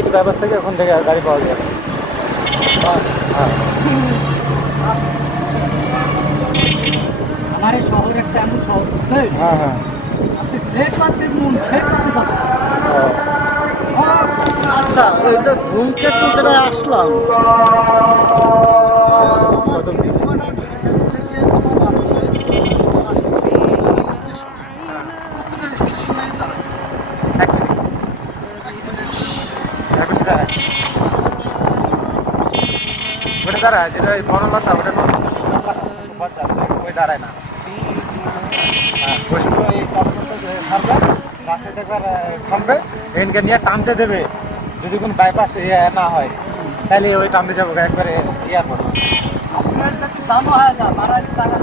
City bypass থেকে ওখান থেকে গাড়ি পাওয়া যায়। হ্যাঁ আমার এই শহর একটা এমন শহর আছে, হ্যাঁ হ্যাঁ আপনি সেই পাতে মন সেই পাতে যাবেন। ও, আচ্ছা, ওই যে ধূমকেতু যেটা আসলাম, কত মিনিট? এক মিনিট। বেশি দাঁড়ায় ওটা দাঁড়ায়, যেটা ওই বনলতা ওটা ওই দাঁড়ায় না। হ্যাঁ ওই শুধু এই চক্রটা ছাড়বে, রাস্তায় দেখবার থামবে, এনকে নিয়ে টানতে দেবে। যদি কোনো বাইপাস না হয় তাহলে ওই টানতে যাবো একবারে ইয়ার পর। আপনার যাতে জানো হয় না মারাই টাকা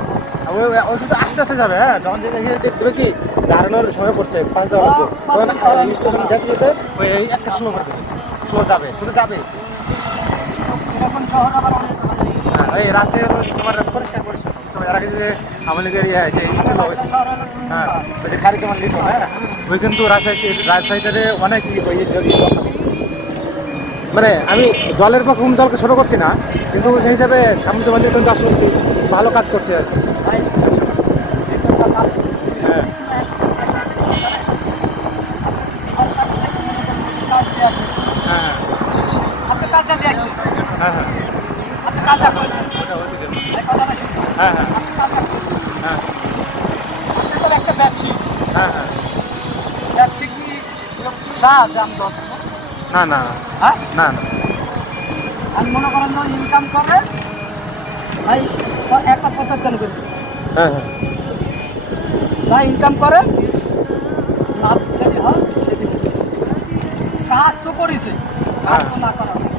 ওই ওই শুধু আস্তে আস্তে যাবে। হ্যাঁ যখন দেখবে কি দাঁড়ানোর সময় পড়ছে পাঁচ দেওয়া স্টেশন যেতে যেতে ওই একটা স্লো করে দেবে, স্লো যাবে শুধু যাবে। এরকম শহর আবার অনেক আছে। হ্যাঁ এই রাস্তায় হলো তোমার পরিষ্কার পরিচ্ছন্ন। এর আগে যে আমলি গাড়ি যে ছিল হ্যাঁ ওই যে খালি তোমার লিটো, হ্যাঁ ওই কিন্তু রাজশাহীতে অনেক মানে আমি দলের পক্ষে কোন দলকে ছোটো করছি না, কিন্তু সেই হিসাবে আমি তোমার লিটন চাষ করছি, ভালো কাজ করছি আর কি। হ্যাঁ হ্যাঁ আপনি কাজটা দিয়ে আসলেন, হ্যাঁ হ্যাঁ আপনি কাজটা করলেন, এই কথাটা শুনুন। হ্যাঁ হ্যাঁ আপনি কাজটা করলেন, হ্যাঁ আপনি তো একটা ব্যবসায়ী, হ্যাঁ হ্যাঁ ব্যবসায়ী কি চা যে আমি দশ না না হ্যাঁ না না আমি মনে করেন যে ইনকাম করে ভাই একটা পথের তেল করবে, হ্যাঁ হ্যাঁ যা ইনকাম করে লাভ যেটি হয় সেটি করবে। কাজ তো করেছে, কাজ তো না করা হয়।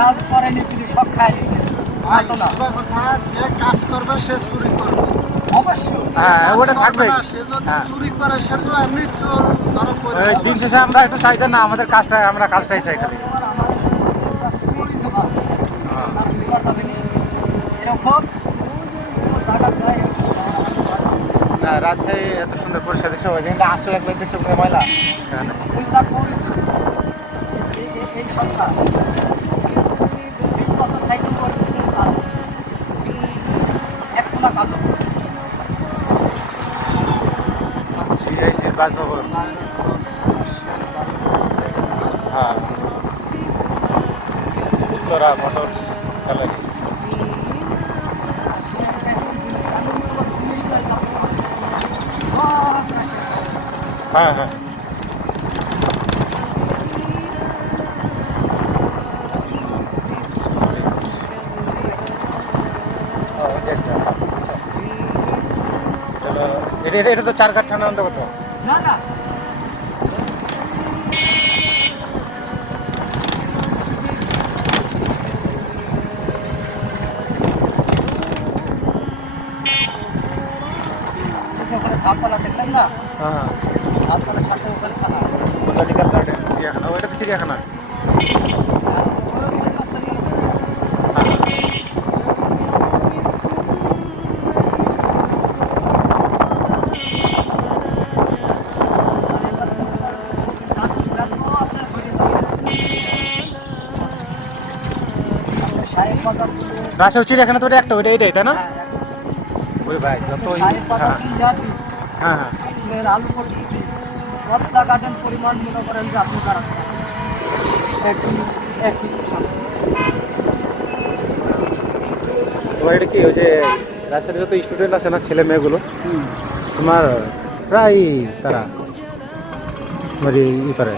কাজ করেনি তিনি সব খাই নিয়েছে, তো না যে কাজ করবে সে চুরি করবে। অবশ্যই হ্যাঁ ওটা থাকবে। সে যদি হ্যাঁ চুরি করে সে তো এমনি চোর ধরা পড়ে ওই যাবে। দিন শেষে আমরা একটু চাইতে না, আমাদের কাজটা আমরা কাজটাই চাই খালি। এরকম জায়গা যায় হ্যাঁ রাজশাহী এত সুন্দর পরিষ্কার দেখছো, ওই দিনটা আসছো একবার দেখছো পুরো ময়লা। হ্যাঁ এই সরকার 20 বছর থেকে করে এক কোনা কাজ হবে। এই যে বাসভবন, হ্যাঁ উত্তরা মোটরস গ্যালারি। হ্যাঁ হ্যাঁ এটা তো 4 কাঠ থানা অন্তর্গত। না না ওখানে ধাপপালা দেখলেন না, হ্যাঁ ধাপপালার সাথে ওখানে থানা। বোটানিক্যাল গার্ডেন, চিড়িয়াখানা, ওইটা তো চিড়িয়াখানা। রাজশাহী চিড়িয়াখানা তো একটা ওইটা এইটাই তাই না? ওই ভাই যত হ্যাঁ হ্যাঁ আলু পদ্ধতি পদ্মা গার্ডেন পরিমাণ মনে করেন যে আপনি তারা তোমার এটা কি ওই যে রাজশাহীতে যত স্টুডেন্ট আছে না ছেলে মেয়েগুলো, তোমার প্রায় তারা ই করে